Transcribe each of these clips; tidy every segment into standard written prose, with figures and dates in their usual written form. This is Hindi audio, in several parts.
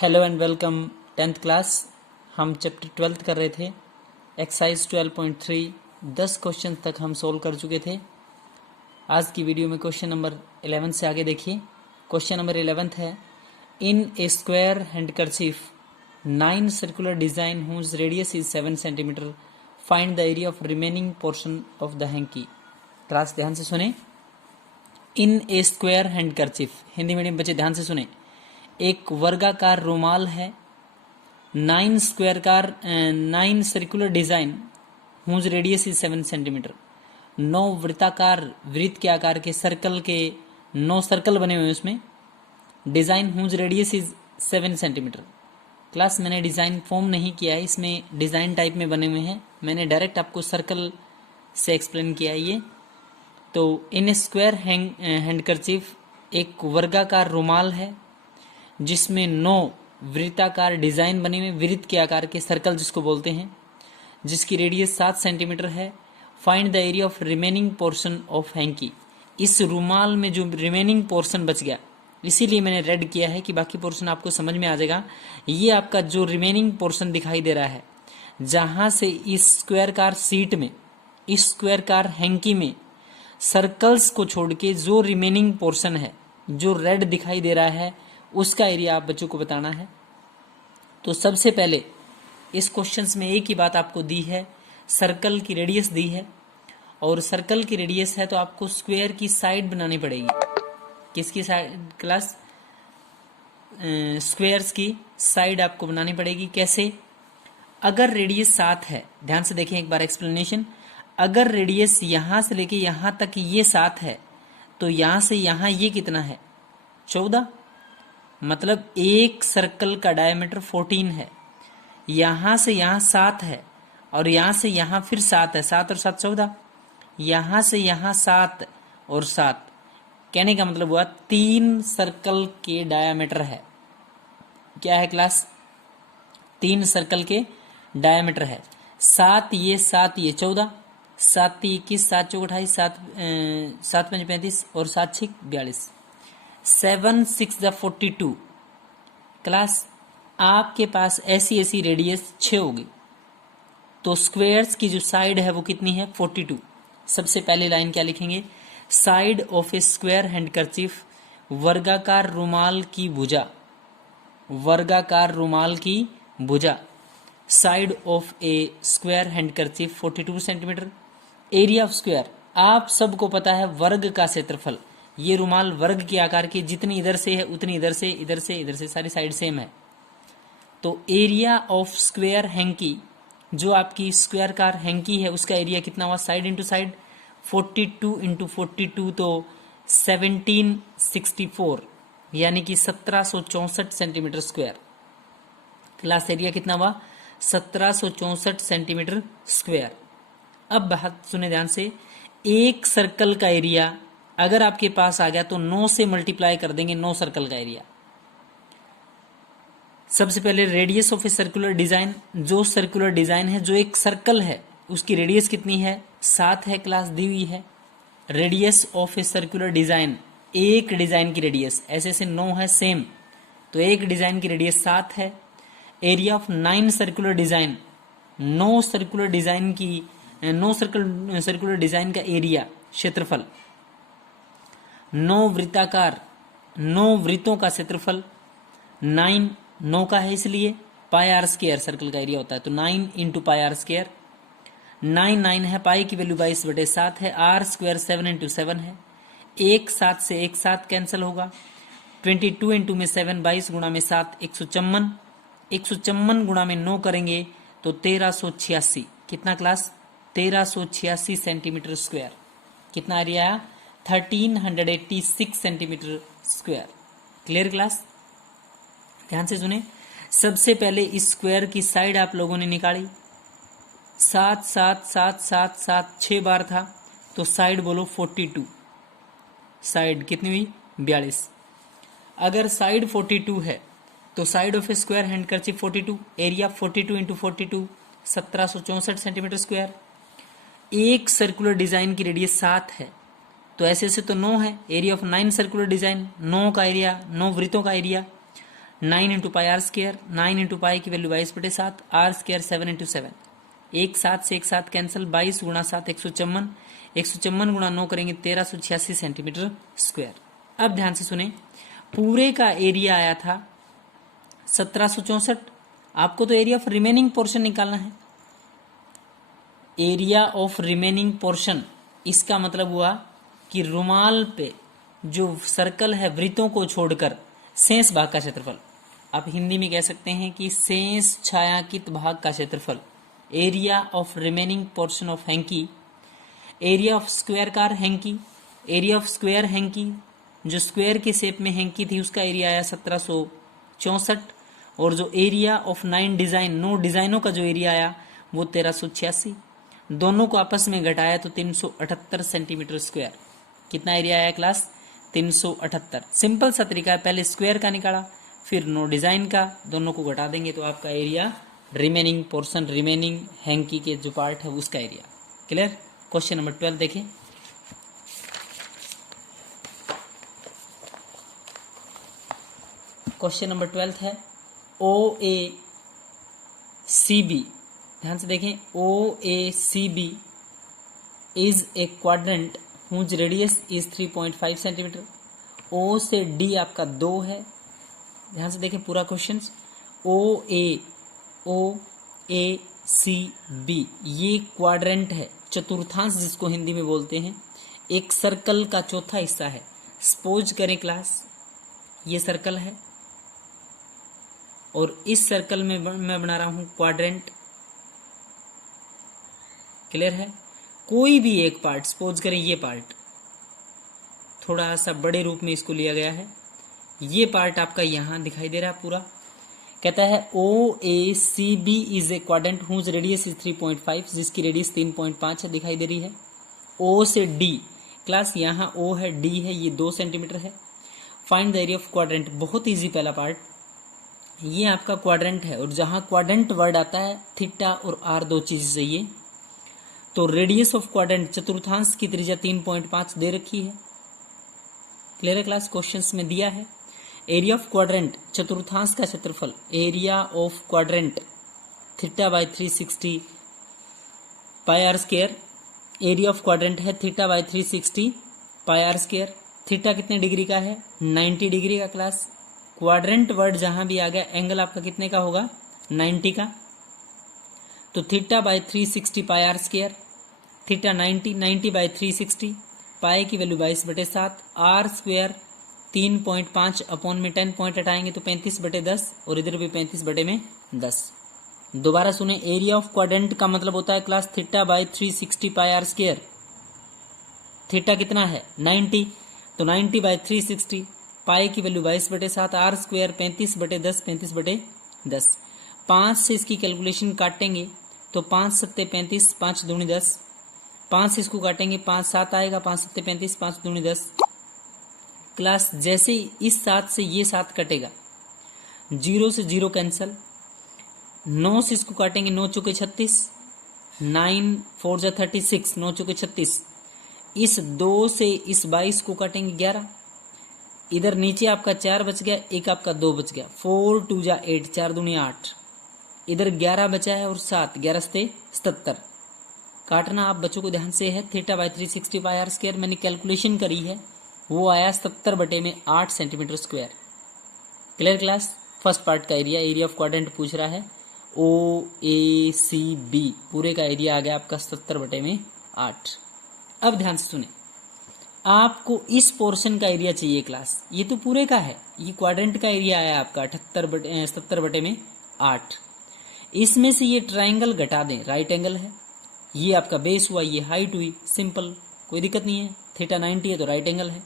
Hello and welcome 10th class. हम चैप्टर 12 कर रहे थे। एक्सरसाइज 12.3 10 क्वेश्चन तक हम सोल्व कर चुके थे। आज की वीडियो में क्वेश्चन नंबर 11 से आगे देखिए। क्वेश्चन नंबर 11 है, in a square handkerchief 9 circular design whose radius is 7 centimetre, find the area of remaining portion of the hanky. Class ध्यान से सुने। In a square handkerchief, Hindi medium बच्चे ध्यान से सुने। एक वर्गाकार रुमाल है, 9 circular design whose radius is 7 centimetre. 9 वृत्ताकार वृत्त के आकार के सर्कल के 9 सर्कल बने हुए हैं उसमें। Design whose radius is 7 centimetre. Class मैंने डिजाइन फॉर्म नहीं किया है, इसमें डिजाइन टाइप में बने हुए हैं। मैंने डायरेक्ट आपको सर्कल से एक्सप्लेन किया है ये। तो इन स्क्वायर हैंडकरचीफ एक वर्गाकार रुमाल है जिसमें 9 वृत्ताकार डिजाइन बने हुए, वृत्त के आकार के सर्कल जिसको बोलते हैं, जिसकी रेडियस 7 सेंटीमीटर है। Find the area of remaining portion of hanky. इस रुमाल में जो रिमेनिंग पोर्शन बच गया, इसीलिए मैंने रेड किया है कि बाकी पोर्शन आपको समझ में आ जाएगा। ये आपका जो रिमेनिंग पोर्शन दिखाई दे रहा है, जहां से इस स्क्वायर कार सीट में, इस स्क्वायर कार हैंकी में सर्कल्स को छोड़ के जो रिमेनिंग पोर्शन है, जो रेड दिखाई दे रहा है, उसका एरिया आप बच्चों को बताना है। तो सबसे पहले इस क्वेश्चंस में एक ही बात आपको दी है, सर्कल की रेडियस दी है, और सर्कल की रेडियस है तो आपको स्क्वायर की साइड बनानी पड़ेगी। किसकी साइड क्लास? स्क्वायर्स की साइड आपको बनानी पड़ेगी। कैसे? अगर रेडियस 7 है, ध्यान से देखें एक बार एक्सप्लेनेशन। अगर रेडियस यहां से लेके यहां तक ये 7 है, तो यहां से यहां ये कितना है? 14। मतलब एक सर्कल का डायमीटर 14 है। यहां से यहां 7 है और यहां से यहां फिर 7 है। 7 और 7 14। यहां से यहां 7 और 7, कहने का मतलब हुआ 3 सर्कल के डायमीटर है। क्या है क्लास? 3 सर्कल के डायमीटर है। 7 ये 14, 7 21, 7 चौक 28, 7 5 35 और 7 6 42। 7 6 42। क्लास आपके पास ऐसी रेडियस 6 होगी, तो स्क्वायर्स की जो साइड है वो कितनी है? 42। सबसे पहले लाइन क्या लिखेंगे? Side of A square handkerchief, वर्गाकार रुमाल की भुजा, वर्गाकार रुमाल की भुजा। Side of A square handkerchief 42 centimetre. Area of square, आप सबको पता है वर्ग का क्षेत्रफल। ये रुमाल वर्ग के आकार की, जितनी इधर से है उतनी इधर से, इधर से इधर से, सारी साइड सेम है। तो एरिया ऑफ स्क्वायर हैंकी, जो आपकी स्क्वायर कार हैंकी है, उसका एरिया कितना हुआ? साइड इंटू साइड 42 इंटू 42, तो 1764, यानी कि 1764 सेंटीमीटर स्क्वायर। क्लास एरिया कितना हुआ? 1764 सेंटीमीटर स्क्वायर। अब बात सुने ध्यान से। एक सर्कल का एरिया अगर आपके पास आ गया तो 9 से मल्टीप्लाई कर देंगे 9 सर्कल का एरिया। सबसे पहले radius of a circular design, जो सर्कुलर डिजाइन है, जो एक सर्कल है, उसकी रेडियस कितनी है? 7 है। क्लास दी हुई है। Radius of a circular design, एक डिजाइन की रेडियस, ऐसे से 9 है सेम, तो एक डिजाइन की रेडियस 7 है। Area of 9 circular design, 9 circular design की, 9 सर्कुलर डिजाइन का एरिया, क्षेत्रफल। 9 वृत्ताकार, 9 वृत्तों का क्षेत्रफल 9 का है, इसलिए पाई आर स्क्वायर सर्कल का एरिया होता है, तो 9 इंटू पाई आर स्क्वायर। 9 है, पाई की वैल्यू 22/7 है, आर स्क्वायर 7 इंटू 7 है। 1 7 से 1 7 कैंसिल होगा। 22 इंटू में 7, 22 गुणा में 7, 154। 154 गुणा में 9 करेंगे तो 1386। कितना क्लास? 1386 centimetre square. कितना एरिया आया? 1386 सेंटीमीटर स्क्वायर। Clear class? ध्यान से सुने। सबसे पहले इस स्क्वायर की साइड आप लोगों ने निकाली। 7 7 7 7 7 6 बार था, तो साइड बोलो 42। साइड कितनी हुई? 42। अगर साइड 42 है तो side of A square handkerchief 42, area 42 into 42, 1764 centimetre square. एक सर्कुलर डिजाइन की रेडियस 7 है, तो ऐसे तो 9 है। एरिया ऑफ 9 सर्कुलर डिजाइन, 9 का एरिया, 9 वृत्तों का area 9 into pi r square, 9 into pi की वैल्यू 22/7, आर स्क्र 7 इंटू 7, एक सात से एक सात कैंसिल, 22 गुणा 7 154, 154 गुणा 9 करेंगे 1386 सेंटीमीटर स्क्वायर। अब ध्यान से सुने, पूरे का एरिया आया था 1764। आपको तो एरिया ऑफ रिमेनिंग पोर्शन निकालना है। एरिया ऑफ रिमेनिंग पोर्शन, इसका मतलब हुआ कि रुमाल पे जो सर्कल है वृत्तों को छोड़कर शेष भाग का क्षेत्रफल, आप हिंदी में कह सकते हैं कि शेष छायांकित भाग का क्षेत्रफल, area of remaining portion of hanky. Area of square car hanky, area of square hanky जो स्क्वायर के शेप में हैंकी थी उसका एरिया आया 1764, और जो एरिया ऑफ 9 डिजाइन, 9 डिजाइनों का जो एरिया आया वो 1386। दोनों को आपस में घटाया तो 378 सेंटीमीटर स्क्वायर। कितना एरिया आया क्लास? 378। सिंपल सा तरीका है, पहले स्क्वायर का निकाला फिर 9 डिजाइन का, दोनों को घटा देंगे तो आपका area remaining portion, remaining hanky के जो पार्ट है उसका एरिया। क्लियर? क्वेश्चन नंबर 12 देखें। क्वेश्चन नंबर 12 है OACB। ध्यान से देखें, OACB is a quadrant whose radius is 3.5 centimetre. O से D आपका 2 है। ध्यान से देखें पूरा क्वेश्चन। OACB ये क्वाड्रेंट है, चतुर्थांश जिसको हिंदी में बोलते हैं, एक सर्कल का चौथा हिस्सा है। सपोज करें क्लास ये सर्कल है और इस सर्कल में मैं बना रहा हूं क्वाड्रेंट। क्लियर है? कोई भी एक पार्ट, सपोज करें ये पार्ट, थोड़ा सा बड़े रूप में इसको लिया गया है, ये पार्ट आपका यहां दिखाई दे रहा है पूरा। कहता है OACB is a quadrant whose radius is 3.5, जिसकी रेडियस 3.5 है, दिखाई दे रही है। O से D क्लास, यहां O है D है, ये 2 सेंटीमीटर है। Find the area of quadrant. बहुत इजी पहला पार्ट, ये आपका क्वाड्रेंट है और जहां क्वाड्रेंट वर्ड आता है थीटा और आर दो चीज चाहिए। तो रेडियस ऑफ क्वाड्रेंट, चतुर्थांश की त्रिज्या 3.5 दे रखी है। क्लियर है क्लास? क्वेश्चंस में दिया है। एरिया ऑफ क्वाड्रेंट, चतुर्थांश का क्षेत्रफल, area of quadrant theta by 360 pi are square. Area of quadrant है theta by 360 pi are square. Theta कितने डिग्री का है? 90 डिग्री का क्लास। क्वाड्रेंट वर्ड जहां भी आ गया एंगल आपका कितने का होगा? 90 का। तो theta by 360 pi are square, theta 90 by 360, pi की वैल्यू 22/7, आर स्क्वायर 3.5 अपॉन में 10 पॉइंट हटाएंगे तो 35/10, और इधर भी 35/10। दोबारा सुने, एरिया ऑफ क्वाड्रेंट का मतलब होता है class theta by 360 pi are square. Theta कितना है? 90, तो 90 बाय 360, पाई की वैल्यू 22/7, आर स्क्वायर 35/10, 35/10। 5 से इसकी कैलकुलेशन काटेंगे तो 5 सत्ते 35, 5 दूनी 10। 5 से इसको काटेंगे 5 7 आएगा, 5 सत्ते 35, 5 दूनी 10। क्लास जैसे इस 7 से ये 7 कटेगा, 0 से 0 कैंसल। 9 से इसको काटेंगे, 9 चौके 36, 9 4 जा 36, 9 चौके 36। इस 2 से इस 22 को काटेंगे 11। इधर नीचे आपका 4 बच गया, एक आपका 2 बच गया, 4 2 जा 8, 4 दूनी 8। इधर 11 बचा है और 7, 11 से 77। काटना आप बच्चों को ध्यान से है। Theta by 360 pi are square मैंने कैलकुलेशन करी है, वो आया 70/8 centimetre square. Clear class? First part का एरिया, एरिया ऑफ क्वाड्रेंट पूछ रहा है। OACB पूरे का एरिया आ गया आपका 70/8। अब ध्यान से सुने, आपको इस पोर्शन का एरिया चाहिए क्लास, ये तो पूरे का है, ये क्वाड्रेंट का एरिया आया आपका 70/8। इसमें से ये ट्राइंगल घटा दें, राइट एंगल है, ये आपका बेस हुआ, ये हाइट हुई, सिंपल, कोई दिक्कत नहीं है। थीटा 90 है तो राइट एंगल है।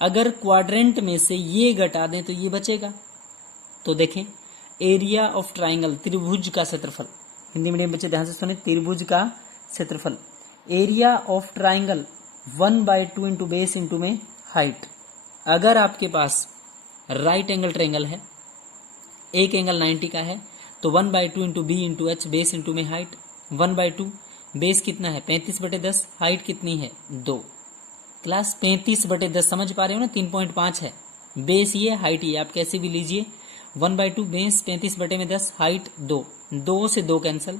अगर क्वाड्रेंट में से ये घटा दें तो ये बचेगा। तो देखें, एरिया ऑफ ट्राइंगल, त्रिभुज का क्षेत्रफल, हिंदी मीडियम बच्चे ध्यान से सुने, त्रिभुज का क्षेत्रफल, area of triangle 1/2 into base into में हाइट। अगर आपके पास राइट एंगल ट्राइंगल है, एक एंगल 90 का है, तो 1/2 into B into H, base into में हाइट। 1/2 बेस कितना है? 35/10, हाइट कितनी है? 2। क्लास 35/10 समझ पा रहे हो ना? 3.5 है बेस, ये हाइट ये, आप कैसे भी लीजिए। 1/2 बेस 35/10, हाइट 2, 2 से 2 कैंसल,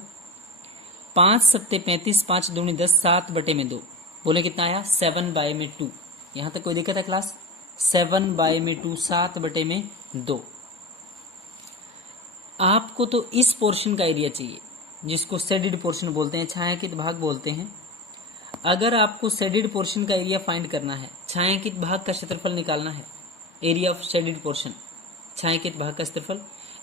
5 सत्ते 35, 5 दूनी 10, 7/2, बोले कितना आया 7/2। यहां तक कोई दिक्कत है क्लास? 7/2, 7/2। आपको तो इस पोर्शन का एरिया चाहिए जिसको शेडेड पोर्शन बोलते हैं, छायांकित भाग बोलते हैं। अगर आपको शेडेड पोर्शन का एरिया फाइंड करना है, छायांकित भाग का क्षेत्रफल निकालना है, एरिया ऑफ शेडेड पोर्शन, छायांकित भाग का क्षेत्रफल,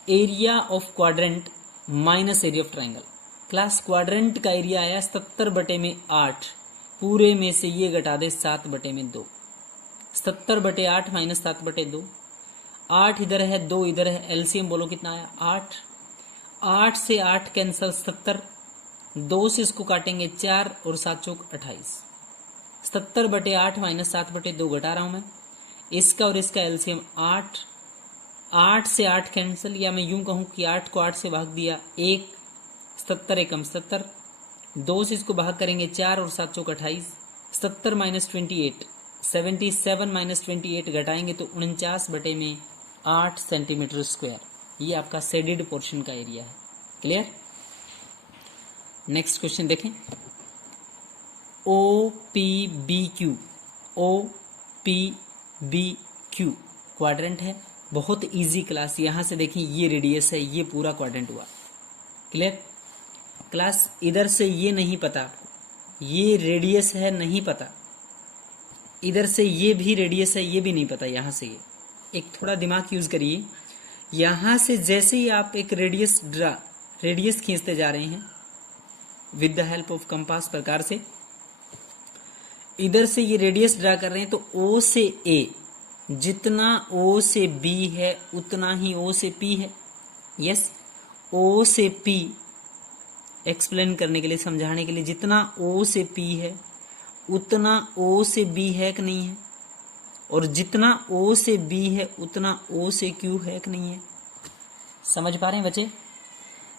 area of quadrant minus area of triangle. Class quadrant का एरिया आया 70/8, पूरे में से ये घटा दे 7/2, 70/8 माइनस 7/2, 8 इधर है 2 इधर है, एलसीएम बोलो कितना आया 8, 8 से 8 कैंसल 70, 2 से इसको काटेंगे 4 और 7 चौक 28, 70/8 माइनस 7/2 घटा रहा हूं मैं, इसका और इसका एलसीएम 8, 8 से 8 कैंसल, या मैं यूं कहूं कि 8 को 8 से भाग दिया 1, 70 एकम 70, 2 से इसको भाग करेंगे 4 और 7 चौक 28, 70 माइनस 28, 77 माइनस 28 घटाएंगे तो 49/8 सेंटीमीटर स्क्वायर। ये आपका शेडेड पोर्शन का एरिया है। क्लियर? नेक्स्ट क्वेश्चन देखें। OPBQ, OPBQ क्वाड्रेंट है, बहुत इजी क्लास। यहां से देखें ये रेडियस है, ये पूरा क्वाड्रेंट हुआ। क्लियर? क्लास इधर से ये नहीं पता आपको, ये रेडियस है नहीं पता, इधर से ये भी रेडियस है ये भी नहीं पता, यहां से ये एक थोड़ा दिमाग यूज करिए। यहां से जैसे ही आप एक रेडियस खींचते जा रहे हैं with the help of compass प्रकार से, इधर से ये रेडियस ड्रा कर रहे हैं तो O से A, जितना O से B है उतना ही O से P है। यस, O से P एक्सप्लेन करने के लिए, समझाने के लिए, जितना O से P है उतना O से B है कि नहीं है, और जितना O से B है उतना O से Q है कि नहीं है। समझ पा रहे हैं बच्चे?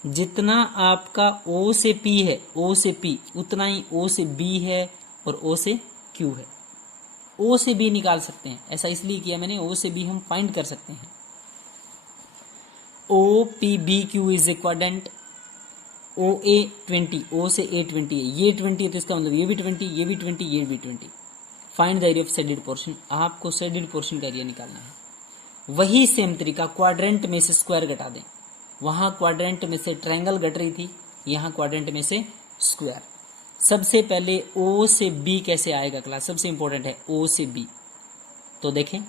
जितना आपका O से P है, O से P, उतना ही O से B है और O से Q है। O से B निकाल सकते हैं, ऐसा इसलिए किया मैंने, O से B हम फाइंड कर सकते हैं। OPBQ is a quadrant OA 20, O से A 20 है, ये 20 है तो इसका मतलब ये भी 20, ये भी 20, ये भी 20। Find the area of shaded portion, आपको शेडेड पोर्शन का एरिया निकालना है। वही सेम तरीका, क्वाड्रेंट में से स्क्वायर घटा दें, वहां क्वाड्रेंट में से ट्रायंगल घट रही थी, यहां क्वाड्रेंट में से स्क्वायर। सबसे पहले O से B कैसे आएगा क्लास, सबसे इंपॉर्टेंट है O से B। तो देखें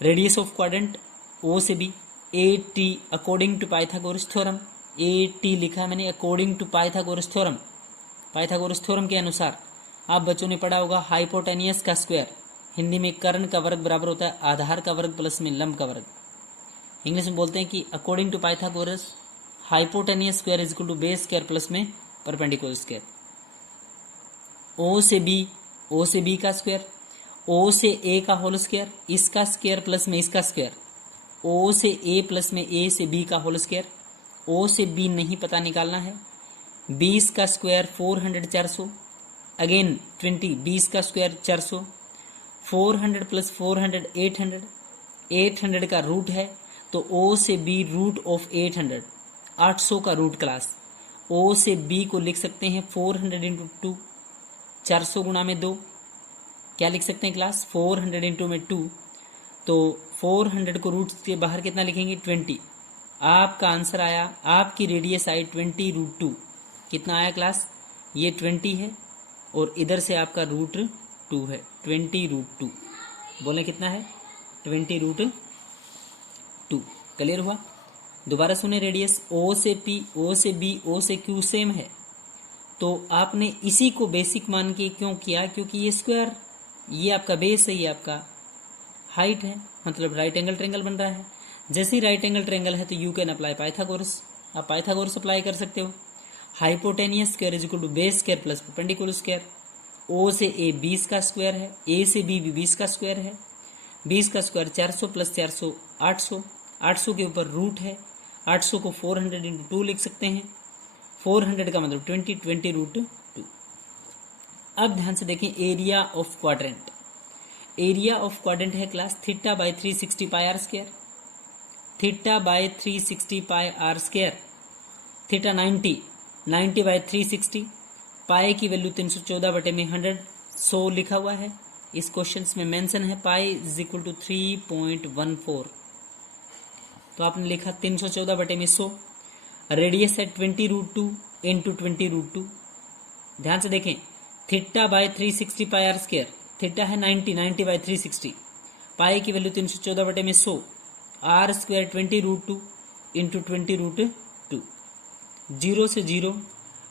रेडियस ऑफ क्वाड्रेंट O से B, AT according to Pythagoras theorem, AT लिखा है मैंने according to Pythagoras theorem. Pythagoras theorem के अनुसार आप बच्चों ने पढ़ा होगा हाइपोटेनियस का स्क्वायर, हिंदी में कर्ण का वर्ग बराबर होता है आधार का वर्ग प्लस में लंब का वर्ग। इंग्लिश में बोलते हैं कि according to Pythagoras hypotenuse square is equal to base square plus में परपेंडिकुलर स्क्वायर। O से B, O से B का स्क्वायर, O से A का होल स्क्वायर, इसका स्क्वायर प्लस में इसका स्क्वायर, O से A प्लस में A से B का होल स्क्वायर। O से B नहीं पता निकालना है, 20 का स्क्वायर 400 400, अगेन 20, 20 का स्क्वायर 400, 400 प्लस 400 800, 800 का रूट है तो O से B रूट ऑफ 800, 800 का रूट क्लास। O से B को लिख सकते हैं 400 इंटू 2, 400 गुणा में 2, क्या लिख सकते हैं क्लास 400 इंटू में 2, तो 400 को रूट के बाहर कितना लिखेंगे 20। आपका आंसर आया, आपकी रेडियस आई 20 रूट 2। कितना आया क्लास, ये 20 है और इधर से आपका रूट 2 है, 20 रूट 2। बोले कितना है 20 रूट 2। क्लियर हुआ? दोबारा सुने, रेडियस O से P, O से B, O से Q सेम है, तो आपने इसी को बेसिक मान के क्यों किया, क्योंकि ये स्क्वायर, ये आपका बेस है, ये आपका हाइट है, मतलब राइट एंगल ट्रायंगल बन रहा है। जैसे ही राइट एंगल ट्रायंगल है तो यू कैन अप्लाई पाइथागोरस, आप पाइथागोरस अप्लाई कर सकते हो। Hypotenuse square is equal to base square plus perpendicular square. O से A 20 का स्क्वायर है, A से B भी 20 का स्क्वायर है, 20 का स्क्वायर 400 प्लस 400 800, 800 के ऊपर रूट है, 800 को 400 इंटू 2 लिख सकते हैं, 400 का मतलब 20, 20 रूट 2। अब ध्यान से देखें area of quadrant, area of quadrant है class theta by 360 pi are square. Theta by 360 pi are square, theta 90 by 360, pi की वैल्यू 314 बटे में 100 लिखा हुआ है। इस क्वेश्चन में मेंशन है पाई इज इक्वल टू 3.14, तो आपने लिखा 314 बटे में 100। रेडियस है 20√2 इंटू 20√2। ध्यान से देखें, theta by 360 pi are square, theta है 90 बाय 360, पाई की वैल्यू 314 बटे में 100, आर स्क्वायर 20√2 इंटू 20√2। 0 से 0,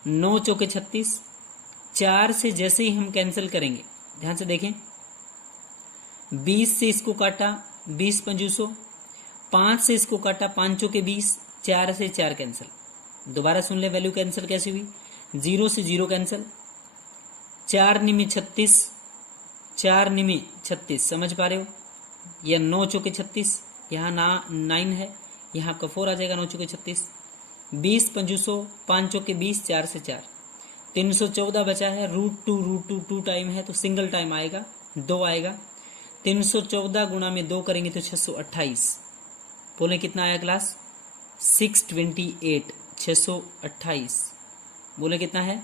9 चौके 36, 4 से जैसे ही हम कैंसिल करेंगे, ध्यान से देखें, 20 से इसको काटा 20 पंजूसो, 5 से इसको काटा 5 चौके 20, 4 से 4 कैंसिल। दोबारा सुन ले, वैल्यू कैंसिल कैसे हुई, 0 से 0 कैंसिल, 4 निमी 36, 4 निमी 36, समझ पा रहे हो, यह 9 चौके 36, यहाँ 9 है, यहाँ आपका 4 आ जाएगा, 9 चौके 36, 20 पंजूसो, 5 चौके 20, 4 से 4, 314 बचा है, √2 टाइम है तो सिंगल टाइम आएगा, 2 आएगा, 314 गुणा में 2 करेंगे तो 628, बोले कितना आया क्लास, 628, 628, बोले कितना है,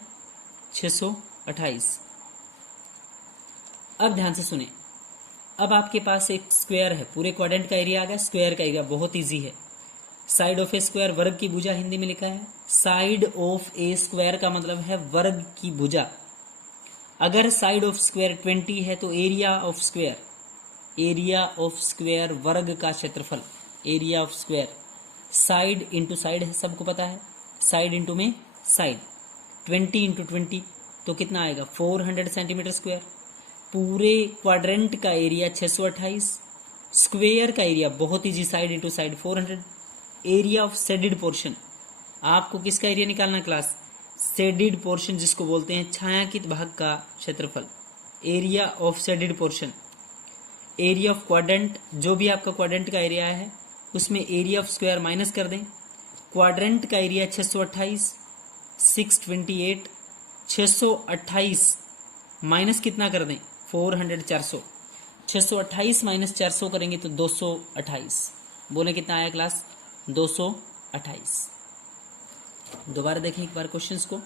628। अब ध्यान से सुने, अब आपके पास एक स्क्वायर है, पूरे क्वाड्रेंट का एरिया आ गया, स्क्वायर का एरिया बहुत इजी है, साइड ऑफ ए स्क्वायर वर्ग की भुजा हिंदी में लिखा है, साइड ऑफ ए स्क्वायर का मतलब है वर्ग की भुजा। अगर साइड ऑफ स्क्वायर 20 है तो एरिया ऑफ स्क्वायर वर्ग का क्षेत्रफल, area of square, side into side है, सबको पता है, साइड इंटू में साइड, 20 इंटू 20 तो कितना आएगा, 400 सेंटीमीटर स्क्वायर। पूरे क्वाड्रेंट का एरिया 628, स्क्वायर का एरिया बहुत easy, side into side 400। Area of shaded portion, आपको किसका एरिया निकालना क्लास, शेडेड पोर्शन जिसको बोलते हैं छायांकित भाग का क्षेत्रफल, area of shaded portion. Area of quadrant, जो भी आपका क्वाड्रेंट का एरिया है उसमें एरिया ऑफ स्क्वायर माइनस कर दें, क्वाड्रेंट का एरिया 628, 628, 628 माइनस कितना कर दें, 400, 400, 628 माइनस 400 करेंगे तो 228, बोले कितना आया क्लास, 228। दोबारा देखें एक बार क्वेश्चंस को,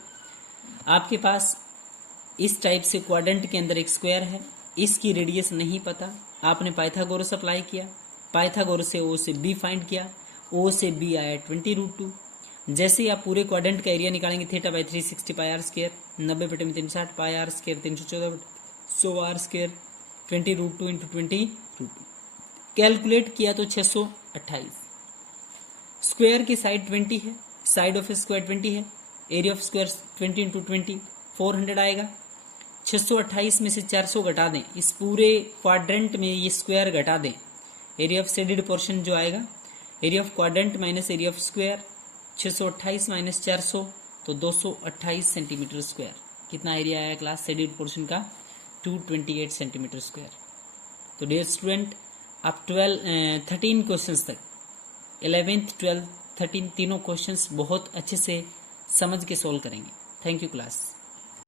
आपके पास इस टाइप से क्वाड्रेंट के अंदर एक स्क्वायर है, इसकी रेडियस नहीं पता, आपने पाइथागोरस अप्लाई किया, पाइथागोरस से ओ से बी फाइंड किया, ओ से बी आया 20√2। जैसे ही आप पूरे क्वाड्रेंट का एरिया निकालेंगे, theta by 360 pi are square, 90 बटे में 360 पाई आर स्क्वायर, 314 बटे 100 आर स्क्वायर, 20√2 इंटू 20√2 कैलकुलेट किया तो 628। स्क्वायर की साइड 20 है, साइड ऑफ स्क्वायर 20 है, एरिया ऑफ स्क्वायर 20 इंटू 20 400 आएगा। 628 में से 400 घटा दें, इस पूरे क्वाड्रेंट में ये स्क्वायर घटा दें, एरिया ऑफ शेडेड पोर्शन जो आएगा, area of quadrant minus area of square, 628 minus 400 तो 228 सेंटीमीटर स्क्वायर। कितना एरिया आया क्लास शेडेड पोर्शन का, 228 सेंटीमीटर स्क्वायर। तो डियर स्टूडेंट, आप 13 क्वेश्चंस तक, 11th 12th 13 तीनों क्वेश्चंस बहुत अच्छे से समझ के सोल्व करेंगे। Thank you class.